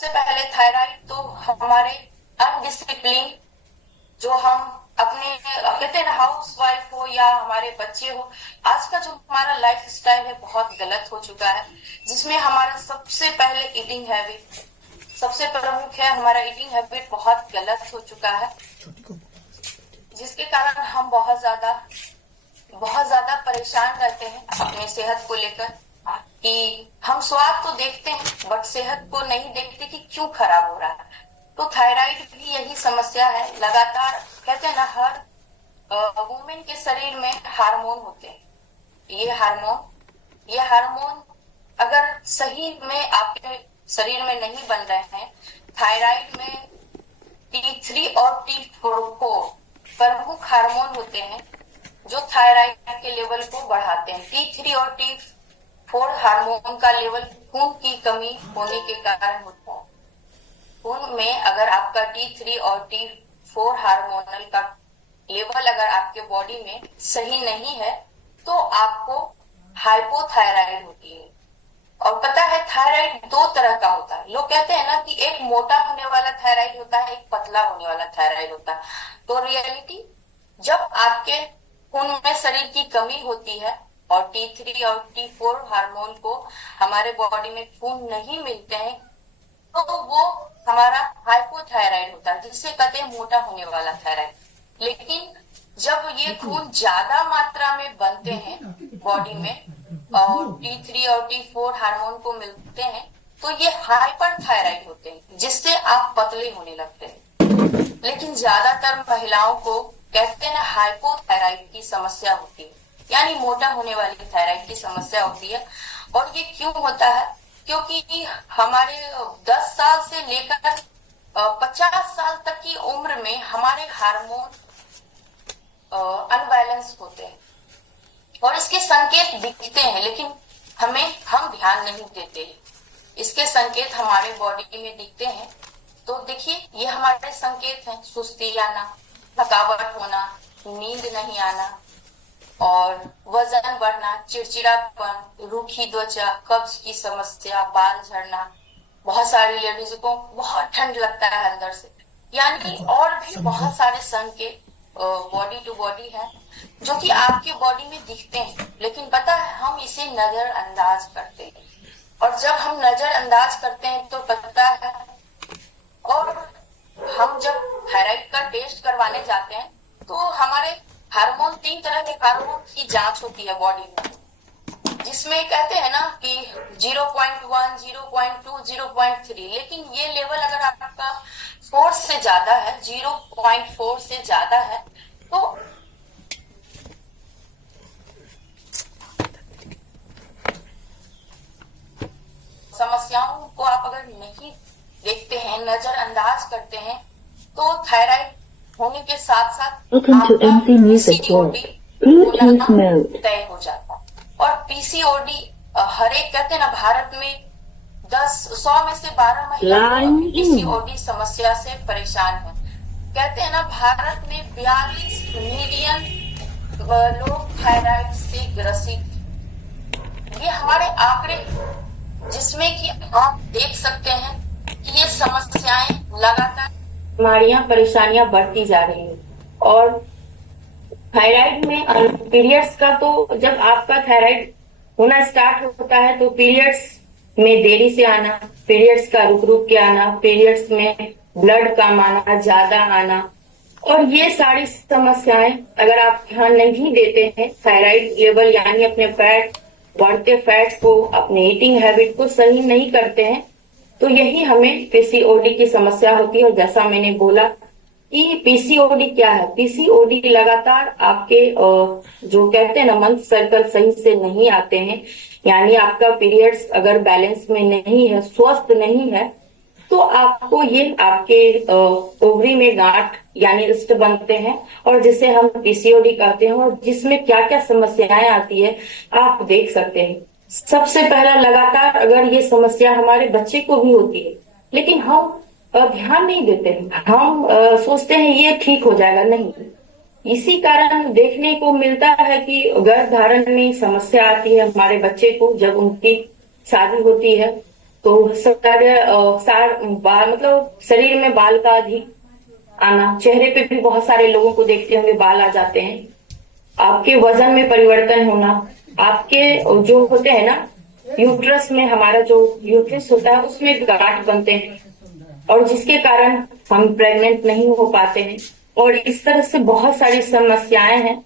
सबसे पहले थायराइड तो हमारे अनडिसिप्लिन, जो हम अपने कहते हैं ना, हाउस वाइफ हो या हमारे बच्चे हो, आज का जो हमारा लाइफ स्टाइल है बहुत गलत हो चुका है, जिसमें हमारा सबसे पहले ईटिंग हैबिट सबसे प्रमुख है। हमारा ईटिंग हैबिट बहुत गलत हो चुका है, जिसके कारण हम बहुत ज्यादा परेशान रहते हैं अपने सेहत को लेकर, कि हम स्वाद तो देखते हैं बट सेहत को नहीं देखते कि क्यों खराब हो रहा है। तो थायराइड भी यही समस्या है। लगातार कहते हैं ना, हर वुमेन के शरीर में हार्मोन होते हैं। ये हार्मोन अगर सही में आपके शरीर में नहीं बन रहे हैं, थायराइड में T3 और T4 प्रमुख हार्मोन होते हैं जो थायराइड के लेवल को बढ़ाते हैं। T3 और T4 हार्मोन का लेवल खून की कमी होने के कारण होता है। खून में अगर आपका T3 और T4 हार्मोनल का लेवल अगर आपके बॉडी में सही नहीं है तो आपको हाइपोथायराइड होती है। और पता है, थायराइड दो तरह का होता है। लोग कहते हैं ना कि एक मोटा होने वाला थायराइड होता है, एक पतला होने वाला थायराइड होता है। तो रियलिटी, जब आपके खून में शरीर की कमी होती है और T3 और T4 हार्मोन को हमारे बॉडी में खून नहीं मिलते हैं, तो वो हमारा हाइपोथायराइड होता है, जिससे कहते हैं मोटा होने वाला थायराइड। लेकिन जब ये खून ज्यादा मात्रा में बनते हैं बॉडी में और T3 और T4 हार्मोन को मिलते हैं, तो ये हाइपर थायराइड होते हैं, जिससे आप पतले होने लगते हैं। लेकिन ज्यादातर महिलाओं को कहते हैं ना, हाइपोथायराइड की समस्या होती है, यानी मोटा होने वाली थायराइड की समस्या होती है। और ये क्यों होता है? क्योंकि हमारे 10 साल से लेकर 50 साल तक की उम्र में हमारे हार्मोन अनबैलेंस होते हैं और इसके संकेत दिखते हैं, लेकिन हम ध्यान नहीं देते हैं। इसके संकेत हमारे बॉडी में दिखते हैं। तो देखिए, ये हमारे संकेत हैं: सुस्ती आना, थकावट होना, नींद नहीं आना, और वजन बढ़ना, चिड़चिड़ापन, रूखी त्वचा, कब्ज की समस्या, बाल झड़ना। बहुत सारी लेडीज को बहुत ठंड लगता है अंदर से, यानी और भी बहुत सारे संकेत बॉडी टू बॉडी है जो कि आपके बॉडी में दिखते हैं, लेकिन पता है हम इसे नजरअंदाज करते हैं। और जब हम नजरअंदाज करते हैं तो पता है, और हम जब थायराइड का टेस्ट करवाने जाते हैं तो हमारे हार्मोन, 3 तरह के हार्मोन की जांच होती है बॉडी में, जिसमें कहते हैं ना कि 0.1, 0.2, 0.3। लेकिन ये लेवल अगर आपका 4 से ज्यादा है, 0.4 से ज्यादा है, तो समस्याओं को आप अगर नहीं देखते हैं, नजरअंदाज करते हैं, तो थायराइड होने के साथ साथ पीसीओडी तय हो जाता है। और पीसीओडी हर एक, कहते हैं ना, भारत में 100 में से 12 महिलाएं पीसीओडी समस्या से परेशान है। कहते हैं ना, भारत में 42 मिलियन लोग थायराइड से ग्रसित। ये हमारे आंकड़े, जिसमें कि आप देख सकते हैं कि ये समस्याएं लगातार, बीमारियां, परेशानियां बढ़ती जा रही है। और थायराइड में पीरियड्स का, तो जब आपका थायराइड होना स्टार्ट होता है तो पीरियड्स में देरी से आना, पीरियड्स का रुक रुक के आना, पीरियड्स में ब्लड कम आना, ज्यादा आना, और ये सारी समस्याएं अगर आप ध्यान नहीं देते हैं, थायराइड लेवल यानी अपने फैट, बढ़ते फैट को, अपने ईटिंग हैबिट को सही नहीं करते हैं, तो यही हमें पीसीओडी की समस्या होती है। और जैसा मैंने बोला कि पीसीओडी क्या है, पीसीओडी लगातार आपके जो कहते हैं ना, मंथ सर्कल सही से नहीं आते हैं, यानी आपका पीरियड्स अगर बैलेंस में नहीं है, स्वस्थ नहीं है, तो आपको ये आपके ओवरी में गांठ यानी रिस्ट बनते हैं, और जिसे हम पीसीओडी कहते हैं। और जिसमें क्या क्या समस्याएं आती है आप देख सकते हैं। सबसे पहला, लगातार अगर ये समस्या हमारे बच्चे को भी होती है, लेकिन हम ध्यान नहीं देते हैं, हम सोचते हैं ये ठीक हो जाएगा, नहीं। इसी कारण देखने को मिलता है कि गर्भधारण में समस्या आती है हमारे बच्चे को, जब उनकी शादी होती है तो मतलब शरीर में बाल का अधिक आना, चेहरे पे भी बहुत सारे लोगों को देखते होंगे बाल आ जाते हैं, आपके वजन में परिवर्तन होना, आपके जो होते हैं ना यूट्रस में, हमारा जो यूट्रस होता है उसमें गांठ बनते हैं और जिसके कारण हम प्रेग्नेंट नहीं हो पाते हैं। और इस तरह से बहुत सारी समस्याएं हैं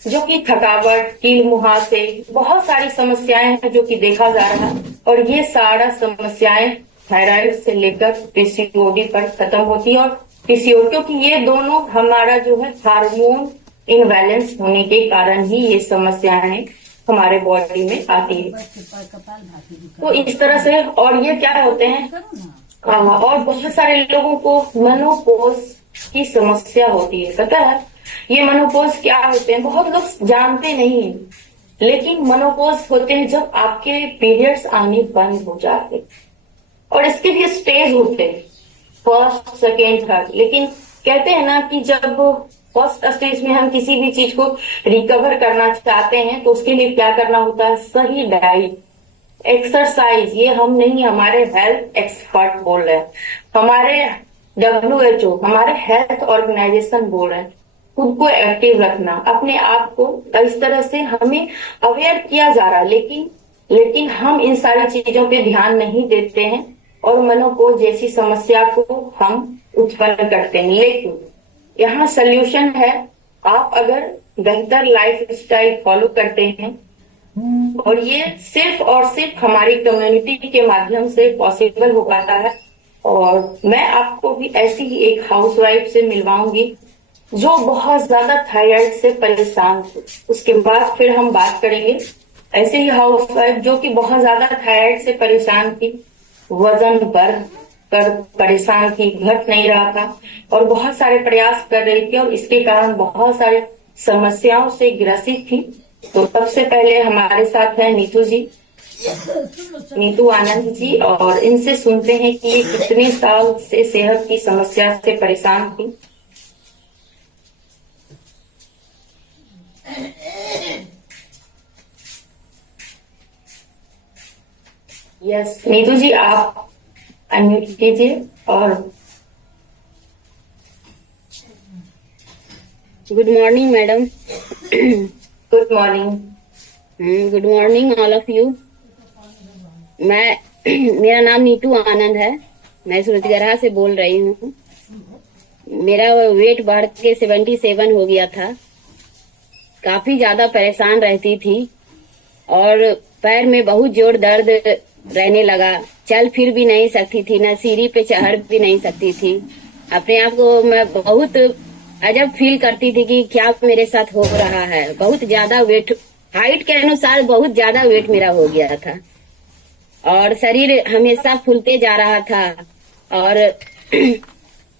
जो कि थकावट, कील मुहासे, बहुत सारी समस्याएं हैं जो कि देखा जा रहा है। और ये सारा समस्याएं थायराइड से लेकर पीसीओडी पर खत्म होती है। और पीसीओडी क्योंकि ये दोनों हमारा जो है हार्मोन इनबैलेंस होने के कारण ही ये समस्याएं हमारे बॉडी में आती है। तो इस तरह से, और ये क्या होते हैं, और बहुत सारे लोगों को मेनोपॉज की समस्या होती है। पता है ये मेनोपॉज क्या होते हैं? बहुत लोग जानते नहीं हैं, लेकिन मेनोपॉज होते हैं जब आपके पीरियड्स आने बंद हो जाते, और इसके भी स्टेज होते हैं, फर्स्ट, सेकेंड, थर्ड। लेकिन कहते हैं ना कि जब फर्स्ट स्टेज में हम किसी भी चीज को रिकवर करना चाहते हैं तो उसके लिए क्या करना होता है? सही डाइट, एक्सरसाइज। ये हम नहीं, हमारे हेल्थ एक्सपर्ट बोल रहे हैं, हमारे WHO, हमारे हेल्थ ऑर्गेनाइजेशन बोल रहे हैं। खुद को एक्टिव रखना, अपने आप को इस तरह से हमें अवेयर किया जा रहा है, लेकिन हम इन सारी चीजों पे ध्यान नहीं देते हैं और मेनोपॉज जैसी समस्या को हम उत्पन्न करते हैं। लेकिन यहाँ सोल्यूशन है, आप अगर बेहतर लाइफ स्टाइल फॉलो करते हैं, और ये सिर्फ और सिर्फ हमारी कम्युनिटी के माध्यम से पॉसिबल हो पाता है। और मैं आपको भी ऐसी ही एक हाउसवाइफ से मिलवाऊंगी जो बहुत ज्यादा थायराइड से परेशान थी। उसके बाद फिर हम बात करेंगे ऐसे ही हाउसवाइफ जो कि बहुत ज्यादा थायराइड से परेशान थी, वजन बढ़ कर परेशान थी, घट नहीं रहा था और बहुत सारे प्रयास कर रही थी और इसके कारण बहुत सारी समस्याओं से ग्रसित थी। तो सबसे पहले हमारे साथ है नीतू जी, नीतू आनंद जी, और इनसे सुनते हैं कि ये कितने साल से सेहत की समस्या से परेशान थी। यस नीतू जी, आप अनम्यूट कीजिए। और good morning madam. Good morning. Good morning all of you. मेरा नाम नीतू आनंद है, मैं सूरजगढ़ा से बोल रही हूँ। मेरा वेट बढ़ के 77 हो गया था, काफी ज्यादा परेशान रहती थी और पैर में बहुत जोर दर्द रहने लगा, चल फिर भी नहीं सकती थी, न सीढ़ी पे चढ़ भी नहीं सकती थी। अपने आप को मैं बहुत अजब फील करती थी कि क्या मेरे साथ हो रहा है। बहुत ज्यादा वेट, हाइट के अनुसार बहुत ज्यादा वेट मेरा हो गया था और शरीर हमेशा फूलते जा रहा था।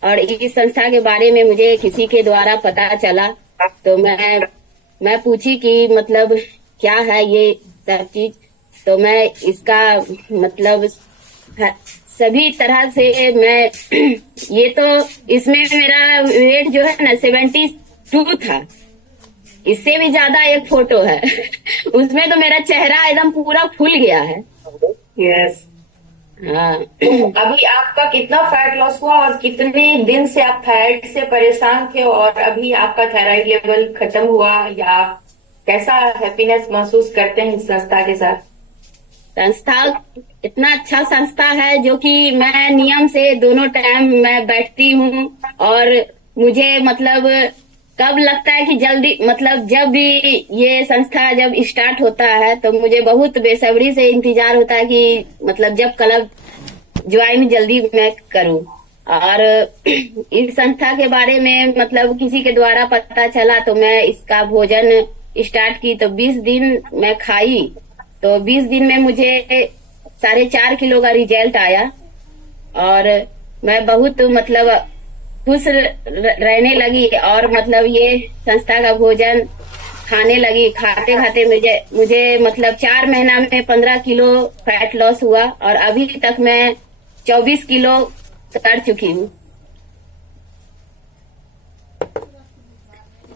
और इस संस्था के बारे में मुझे किसी के द्वारा पता चला तो मैं पूछी कि मतलब क्या है ये सब चीज। तो मैं इसका मतलब सभी तरह से मैं ये तो इसमें मेरा वेट जो है ना 72 था, इससे भी ज्यादा एक फोटो है उसमें तो मेरा चेहरा एकदम पूरा फूल गया है। यस हाँ। अभी आपका कितना फैट लॉस हुआ और कितने दिन से आप थायराइड से परेशान थे और अभी आपका थायराइड लेवल खत्म हुआ, या कैसा हैप्पीनेस महसूस करते हैं इस संस्था के साथ? संस्था इतना अच्छा संस्था है जो कि मैं नियम से दोनों टाइम मैं बैठती हूँ और मुझे मतलब कब लगता है कि जल्दी, मतलब जब भी ये संस्था जब स्टार्ट होता है तो मुझे बहुत बेसब्री से इंतजार होता है कि मतलब जब क्लब ज्वाइन जल्दी मैं करूँ। और इस संस्था के बारे में मतलब किसी के द्वारा पता चला तो मैं इसका भोजन स्टार्ट की तो 20 दिन मैं खाई तो 20 दिन में मुझे 4.5 किलो का रिजल्ट आया और मैं बहुत मतलब खुश रहने लगी और मतलब ये संस्था का भोजन खाने लगी। खाते खाते मुझे मतलब 4 महीना में 15 किलो फैट लॉस हुआ और अभी तक मैं 24 किलो कर चुकी हूँ।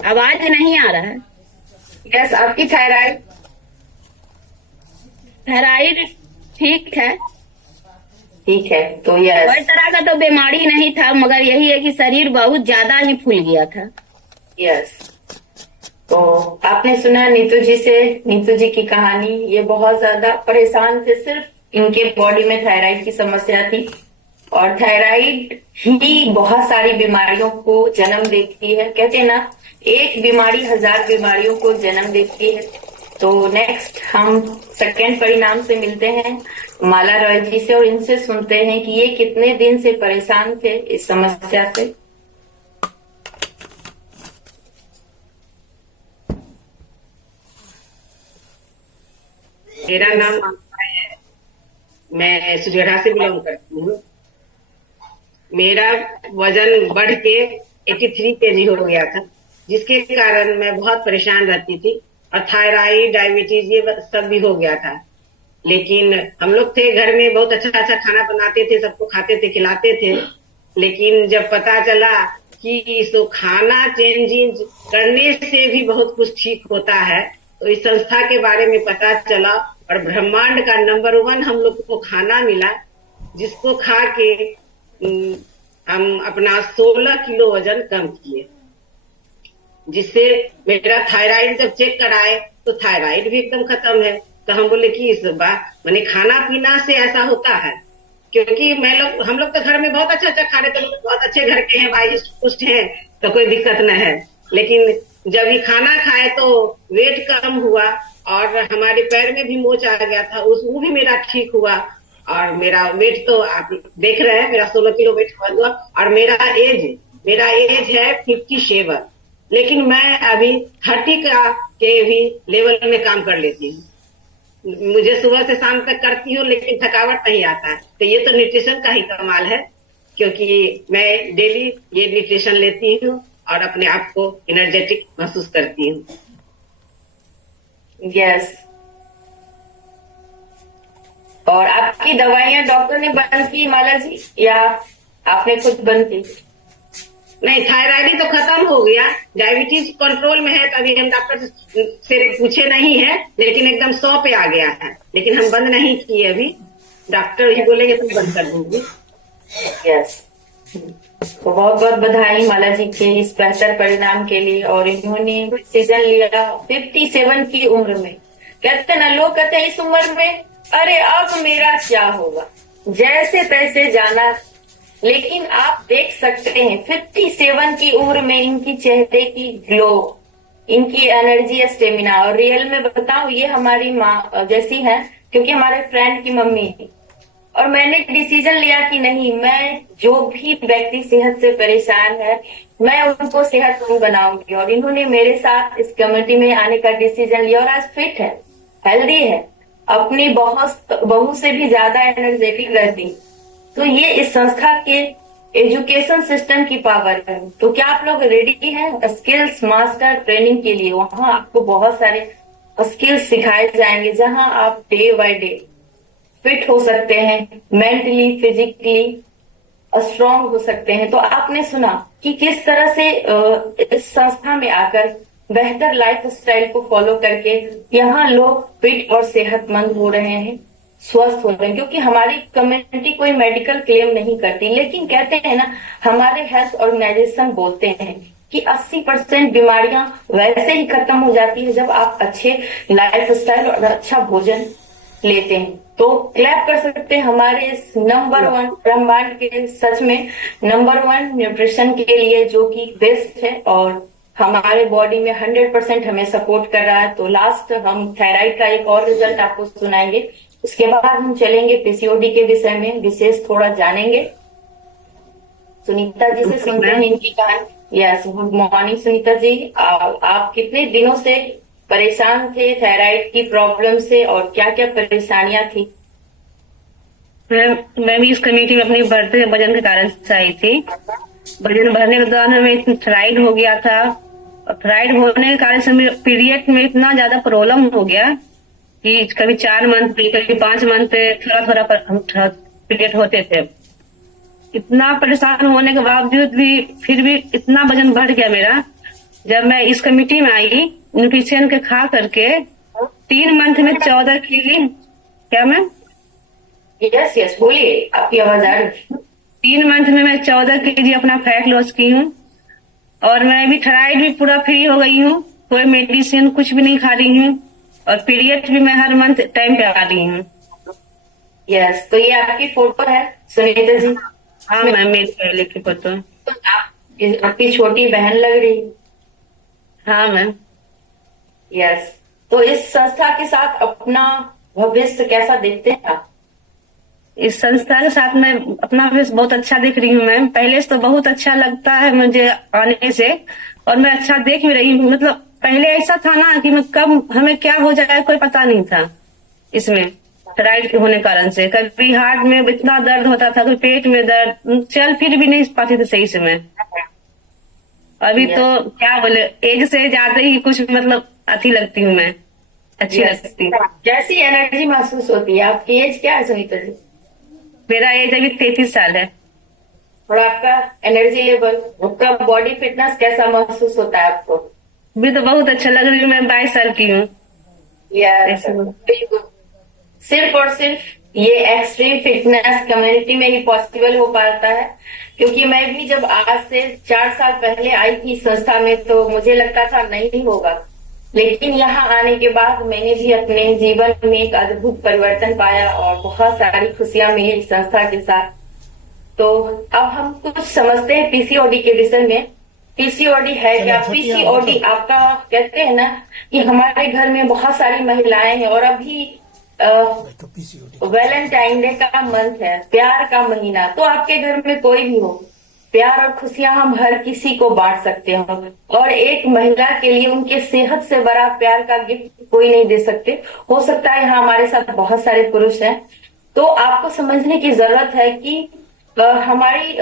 आवाज नहीं आ रहा है? यस, आपकी थायराइड थायराइड ठीक है। ठीक है, तो कोई यस तरह का तो बीमारी नहीं था, मगर यही है कि शरीर बहुत ज्यादा ही फूल गया था। यस। तो आपने सुना नीतू जी से, नीतू जी की कहानी। ये बहुत ज्यादा परेशान थे, सिर्फ इनके बॉडी में थायराइड की समस्या थी, और थायराइड ही बहुत सारी बीमारियों को जन्म देती है। कहते हैं ना, एक बीमारी 1000 बीमारियों को जन्म देती है। तो नेक्स्ट हम सेकंड परिणाम से मिलते हैं माला रॉय जी से, और इनसे सुनते हैं कि ये कितने दिन से परेशान थे इस समस्या से। मेरा नाम आस्था है। मैं सुजगढ़ा से बिलोंग करती हूँ। मेरा वजन बढ़ के 83 केजी हो गया था, जिसके कारण मैं बहुत परेशान रहती थी, और थायराइड, डायबिटीज ये सब भी हो गया था। लेकिन हम लोग थे घर में, बहुत अच्छा अच्छा खाना बनाते थे, सबको खाते थे, खिलाते थे। लेकिन जब पता चला कि इसको खाना चेंजिंग करने से भी बहुत कुछ ठीक होता है, तो इस संस्था के बारे में पता चला, और ब्रह्मांड का नंबर 1 हम लोग को खाना मिला, जिसको खा के हम अपना 16 किलो वजन कम किए। जिससे मेरा थायराइड जब चेक कराए तो थायराइड भी एकदम खत्म है। तो हम बोले कि इस बार मैंने खाना पीना से ऐसा होता है, क्योंकि हम लोग तो घर में बहुत अच्छा अच्छा खा रहे थे, बहुत अच्छे घर के हैं, भाई पुष्ट हैं, तो कोई दिक्कत न है। लेकिन जब ये खाना खाए तो वेट कम हुआ, और हमारे पैर में भी मोच आ गया था, वो भी मेरा ठीक हुआ। और मेरा वेट तो आप देख रहे हैं, मेरा 16 किलो वेट हुआ। और मेरा एज है 57, लेकिन मैं अभी 30 का के भी लेवल में काम कर लेती हूँ। मुझे सुबह से शाम तक करती हूँ, लेकिन थकावट नहीं आता है। तो ये तो न्यूट्रिशन का ही कमाल है, क्योंकि मैं डेली ये न्यूट्रिशन लेती हूँ और अपने आप को एनर्जेटिक महसूस करती हूँ। यस। और आपकी दवाइयां डॉक्टर ने बंद की माला जी, या आपने खुद बंद की? नहीं, थायराइड तो खत्म हो गया, डायबिटीज कंट्रोल में है। तभी हम डॉक्टर से पूछे नहीं है, लेकिन एकदम 100 पे आ गया है। लेकिन हम बंद नहीं किए अभी, डॉक्टर ही बोलेंगे तो बंद कर दूंगी। यस। तो बहुत बहुत बधाई माला जी के इस बेहतर परिणाम के लिए। और इन्होंने डिसीजन लिया 57 की उम्र में। कहते ना, लोग कहते हैं इस उम्र में अरे अब मेरा क्या होगा, जैसे तैसे जाना। लेकिन आप देख सकते हैं 57 की उम्र में इनकी चेहरे की ग्लो, इनकी एनर्जी, स्टेमिना। और रियल में बताऊं, ये हमारी माँ जैसी है, क्योंकि हमारे फ्रेंड की मम्मी थी। और मैंने डिसीजन लिया कि नहीं, मैं जो भी व्यक्ति सेहत से परेशान है, मैं उनको सेहतमंद बनाऊंगी। और इन्होंने मेरे साथ इस कम्युनिटी में आने का डिसीजन लिया, और आज फिट है, हेल्दी है, अपनी बहू से भी ज्यादा एनर्जेटिक रहती। तो ये इस संस्था के एजुकेशन सिस्टम की पावर है। तो क्या आप लोग रेडी हैं स्किल्स मास्टर ट्रेनिंग के लिए? वहां आपको बहुत सारे स्किल्स सिखाए जाएंगे, जहां आप डे बाय डे फिट हो सकते हैं, मेंटली फिजिकली स्ट्रांग हो सकते हैं। तो आपने सुना कि किस तरह से इस संस्था में आकर बेहतर लाइफ स्टाइल को फॉलो करके यहाँ लोग फिट और सेहतमंद हो रहे हैं, स्वस्थ हो रहे हैं। क्योंकि हमारी कम्युनिटी कोई मेडिकल क्लेम नहीं करती, लेकिन कहते हैं ना, हमारे हेल्थ ऑर्गेनाइजेशन बोलते हैं कि 80% बीमारियां वैसे ही खत्म हो जाती है जब आप अच्छे लाइफ स्टाइल और अच्छा भोजन लेते हैं। तो क्लैप कर सकते हैं हमारे इस नंबर 1 ब्रह्मांड के, सच में नंबर 1 न्यूट्रिशन के लिए, जो कि बेस्ट है और हमारे बॉडी में 100% हमें सपोर्ट कर रहा है। तो लास्ट हम थायराइड का एक और रिजल्ट आपको सुनाएंगे, उसके बाद हम चलेंगे पीसीओडी के विषय में विशेष थोड़ा जानेंगे। सुनीता जी से सुनते हैं इनकी कहानी। Yes, good morning Sunita ji. आप कितने दिनों से परेशान थे थायराइड की प्रॉब्लम से, और क्या क्या परेशानियां थी? मैं भी इस कमेटी में अपने बढ़ते वजन के कारण से आई थी। वजन बढ़ने के दौरान हमें थायराइड हो गया था, और थायराइड होने के कारण से पीरियड में इतना ज्यादा प्रॉब्लम हो गया कि कभी 4 मंथ पे, कभी 5 मंथ पे थोड़ा थोड़ा पीरियड होते थे। इतना परेशान होने के बावजूद भी फिर भी इतना वजन बढ़ गया मेरा। जब मैं इस कमेटी में आई, न्यूट्रिशन के खा करके 3 मंथ में 14 केजी, क्या मैम? यस यस, बोलिए, आपकी आवाज आ रही। 3 मंथ में मैं 14 kg अपना फैट लॉस की हूँ। और मैं भी थायराइड भी पूरा फ्री हो गई हूँ, कोई मेडिसिन कुछ भी नहीं खा रही हूँ। और पीरियड भी मैं हर मंथ टाइम पे आ रही हूँ। यस, तो ये आपकी फोटो है सुनीता जी। हाँ मैम, मेरी पहले की फोटो। तो आपकी छोटी बहन लग रही है। हाँ मैम। यस, तो इस संस्था के साथ अपना भविष्य कैसा देखते हैं आप? इस संस्था के साथ मैं अपना भविष्य बहुत अच्छा देख रही हूँ मैम। पहले से तो बहुत अच्छा लगता है मुझे आने से, और मैं अच्छा देख भी रही हूँ। मतलब पहले ऐसा था ना कि मैं कब हमें क्या हो जाए कोई पता नहीं था। इसमें थायराइड के होने कारण से कभी हार्ट में इतना दर्द होता था, कभी पेट में दर्द, चल फिर भी नहीं पाती थी सही से मैं। अभी तो क्या बोले, एज से ज्यादा ही कुछ मतलब अच्छी लगती हूँ मैं, अच्छी Yes. लगती हूँ। जैसी एनर्जी महसूस होती है। आपकी एज क्या है सुनीता जी? मेरा एज अभी 33 साल है। और आपका एनर्जी लेवल, आपका बॉडी फिटनेस कैसा महसूस होता है आपको? अभी तो बहुत अच्छा लग रही हूँ। मैं 22 साल की हूँ। यस, बिल्कुल। सिर्फ और सिर्फ ये एक्सट्रीम फिटनेस कम्युनिटी में ही पॉसिबल हो पाता है, क्योंकि मैं भी जब आज से 4 साल पहले आई थी संस्था में तो मुझे लगता था नहीं होगा, लेकिन यहाँ आने के बाद मैंने भी अपने जीवन में एक अद्भुत परिवर्तन पाया और बहुत सारी खुशियां मिली इस संस्था के साथ। तो अब हम कुछ समझते हैं पीसीओडी के विषय में। पीसीओडी है क्या? पीसीओडी आपका कहते हैं ना कि हमारे घर में बहुत सारी महिलाएं हैं और अभी वैलेंटाइन डे का मंथ है, प्यार का महीना। तो आपके घर में कोई भी हो, प्यार और खुशियां हम हर किसी को बांट सकते हैं, और एक महिला के लिए उनके सेहत से बड़ा प्यार का गिफ्ट कोई नहीं दे सकते। हो सकता है यहाँ हमारे साथ बहुत सारे पुरुष हैं, तो आपको समझने की जरूरत है कि हमारी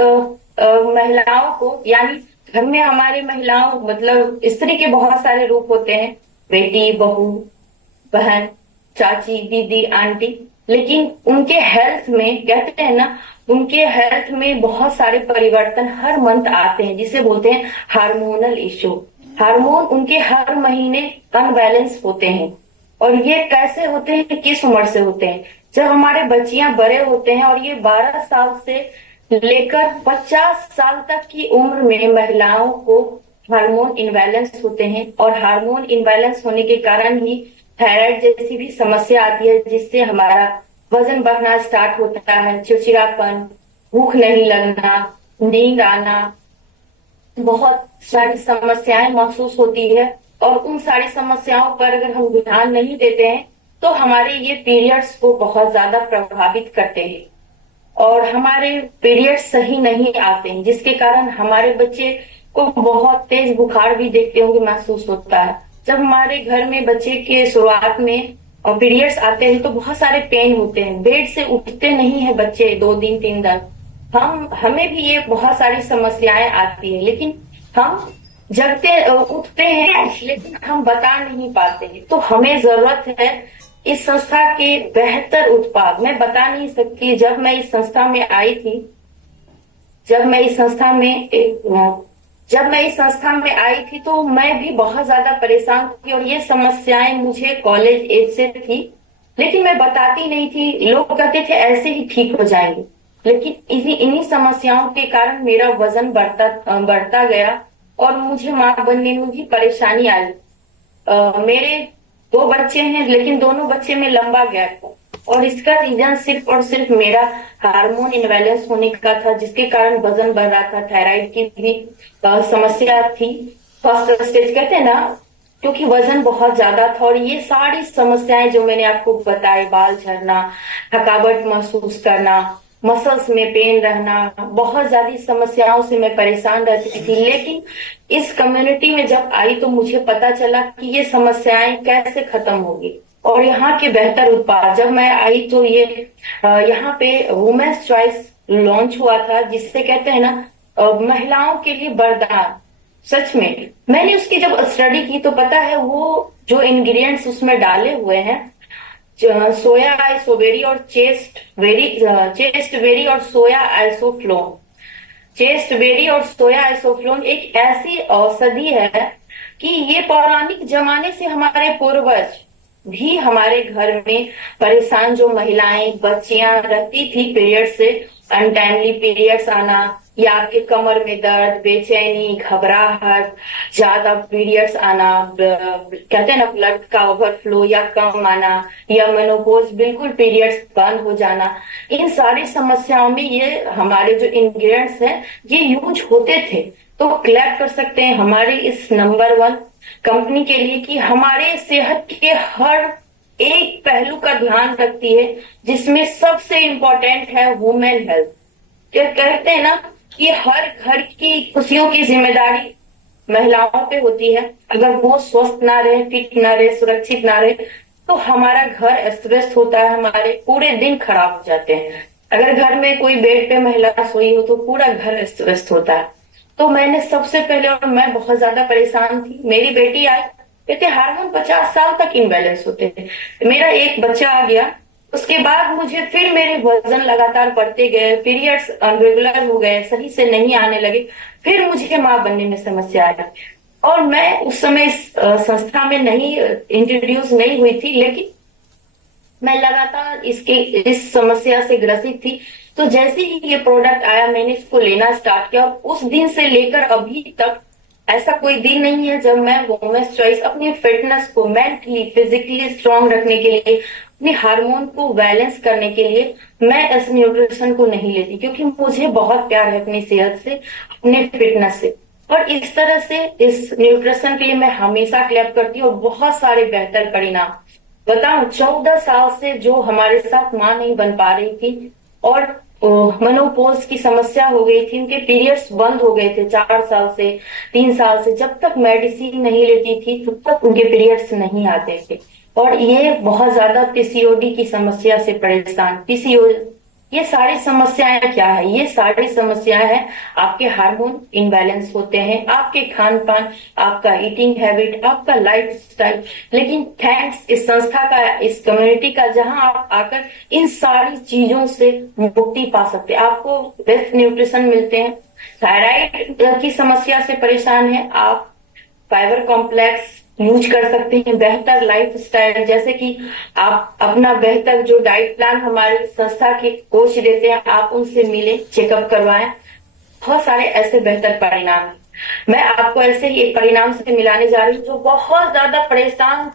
महिलाओं को, यानी घर में हमारी महिलाओं मतलब स्त्री के बहुत सारे रूप होते हैं, बेटी, बहू, बहन, चाची, दीदी, आंटी। लेकिन उनके हेल्थ में कहते हैं ना, उनके हेल्थ में बहुत सारे परिवर्तन हर मंथ आते हैं, जिसे बोलते हैं हार्मोनल इश्यू। हार्मोन उनके हर महीने अनबैलेंस होते हैं। और ये कैसे होते हैं, किस उम्र से होते हैं? जब हमारे बच्चियां बड़े होते हैं, और ये 12 साल से लेकर 50 साल तक की उम्र में महिलाओं को हार्मोन इनबैलेंस होते हैं। और हार्मोन इनबैलेंस होने के कारण ही थायराइड जैसी भी समस्या आती है, जिससे हमारा वजन बढ़ना स्टार्ट होता है, चिड़चिड़ापन, भूख नहीं लगना, नींद आना, बहुत सारी समस्याएं महसूस होती है। और उन सारी समस्याओं पर अगर हम ध्यान नहीं देते हैं तो हमारे ये पीरियड्स को बहुत ज्यादा प्रभावित करते हैं, और हमारे पीरियड्स सही नहीं आते हैं, जिसके कारण हमारे बच्चे को बहुत तेज बुखार भी देखते होंगे महसूस होता है। जब हमारे घर में बच्चे के शुरुआत में और पीरियड्स आते हैं तो बहुत सारे पेन होते हैं, बेड से उठते नहीं है बच्चे 2 दिन 3 दिन। हमें भी ये बहुत सारी समस्याएं आती है, लेकिन हम उठते हैं लेकिन हम बता नहीं पाते हैं। तो हमें जरूरत है इस संस्था के बेहतर उत्पाद। मैं बता नहीं सकती, जब मैं इस संस्था में आई थी, जब मैं इस संस्था में आई थी तो मैं भी बहुत ज्यादा परेशान थी, और ये समस्याएं मुझे कॉलेज एज से थी, लेकिन मैं बताती नहीं थी। लोग कहते थे ऐसे ही ठीक हो जाएंगे, लेकिन इन्हीं समस्याओं के कारण मेरा वजन बढ़ता गया और मुझे मां बनने में भी परेशानी आई। मेरे 2 बच्चे हैं, लेकिन दोनों बच्चे में लंबा गैप है, और इसका रीजन सिर्फ और सिर्फ मेरा हार्मोन इनबैलेंस होने का था, जिसके कारण वजन बढ़ रहा था। थायराइड की भी समस्या थी, फर्स्ट स्टेज कहते हैं ना, क्योंकि वजन बहुत ज्यादा था। और ये सारी समस्याएं जो मैंने आपको बताई, बाल झड़ना, थकावट महसूस करना, मसल्स में पेन रहना, बहुत ज्यादा समस्याओं से मैं परेशान रहती थी। लेकिन इस कम्युनिटी में जब आई तो मुझे पता चला कि ये समस्याएं कैसे खत्म होगी, और यहाँ के बेहतर उत्पाद। जब मैं आई तो ये यहाँ पे वुमेन्स चॉइस लॉन्च हुआ था, जिससे कहते हैं ना महिलाओं के लिए वरदान। सच में मैंने उसकी जब स्टडी की तो पता है वो जो इंग्रेडिएंट्स उसमें डाले हुए हैं, सोया आइसोबेरी और चेस्ट बेरी और सोया आइसोफ्लोन। चेस्ट बेरी और सोया आइसोफ्लोन एक ऐसी औषधि है कि ये पौराणिक जमाने से हमारे पूर्वज भी हमारे घर में परेशान जो महिलाएं बच्चियां रहती थी पीरियड से, अनटाइमली पीरियड्स आना या आपके कमर में दर्द, बेचैनी, घबराहट, ज्यादा पीरियड्स आना, कहते हैं ना ब्लड का ओवरफ्लो या कम आना, या मेनोपॉज बिल्कुल पीरियड्स बंद हो जाना, इन सारी समस्याओं में ये हमारे जो इंग्रेडिएंट्स हैं ये यूज होते थे। तो क्लैप कर सकते हैं हमारे इस नंबर 1 कंपनी के लिए कि हमारे सेहत के हर एक पहलू का ध्यान रखती है, जिसमें सबसे इम्पोर्टेंट है वुमेन हेल्थ। कहते हैं ना कि हर घर की खुशियों की जिम्मेदारी महिलाओं पे होती है। अगर वो स्वस्थ ना रहे, फिट ना रहे, सुरक्षित ना रहे, तो हमारा घर अस्त व्यस्त होता है, हमारे पूरे दिन खराब हो जाते हैं। अगर घर में कोई बेड पे महिला सोई हो तो पूरा घर अस्त व्यस्त होता है। तो मैंने सबसे पहले, और मैं बहुत ज्यादा परेशान थी, मेरी बेटी आई, कहते हार्मोन 50 साल तक इम्बैलेंस होते थे, मेरा एक बच्चा आ गया, उसके बाद मुझे फिर मेरे वजन लगातार बढ़ते गए, पीरियड्स अनरेगुलर हो गए, सही से नहीं आने लगे, फिर मुझे माँ बनने में समस्या आई। और मैं उस समय इस संस्था में नहीं इंट्रोड्यूस नहीं हुई थी, लेकिन मैं लगातार इस समस्या से ग्रसित थी। तो जैसे ही ये प्रोडक्ट आया मैंने इसको लेना स्टार्ट किया, और उस दिन से लेकर अभी तक ऐसा कोई दिन नहीं है जब मैं वुमेन्स चॉइस अपनी फिटनेस को मेंटली फिजिकली स्ट्रांग रखने के लिए, अपने हार्मोन को बैलेंस करने के लिए मैं इस न्यूट्रिशन को नहीं लेती, क्योंकि मुझे बहुत प्यार है अपनी सेहत से, अपने फिटनेस से। और इस तरह से इस न्यूट्रिशन के लिए मैं हमेशा क्लैप करती हूँ, और बहुत सारे बेहतर परिणाम बताऊं। 14 साल से जो हमारे साथ माँ नहीं बन पा रही थी और मेनोपॉज की समस्या हो गई थी, उनके पीरियड्स बंद हो गए थे 4 साल से, 3 साल से, जब तक मेडिसिन नहीं लेती थी तब तक उनके पीरियड्स नहीं आते थे। और ये बहुत ज्यादा पीसीओडी की समस्या से परेशान, पीसीओ, ये सारी समस्याएं क्या है? ये सारी समस्याएं हैं आपके हार्मोन इनबैलेंस होते हैं, आपके खान पान, आपका ईटिंग हैबिट, आपका लाइफस्टाइल। लेकिन थैंक्स इस संस्था का, इस कम्युनिटी का, जहां आप आकर इन सारी चीजों से मुक्ति पा सकते हैं। आपको बेस्ट न्यूट्रिशन मिलते हैं। थायराइड की समस्या से परेशान है, आप फाइबर कॉम्प्लेक्स यूज कर सकते हैं। बेहतर लाइफस्टाइल, जैसे कि आप अपना बेहतर जो डाइट प्लान हमारे संस्था के कोच देते हैं, आप उनसे मिले, चेकअप करवाएं। बहुत सारे ऐसे बेहतर परिणाम, मैं आपको ऐसे ही एक परिणाम से मिलाने जा रही हूँ जो बहुत ज्यादा परेशान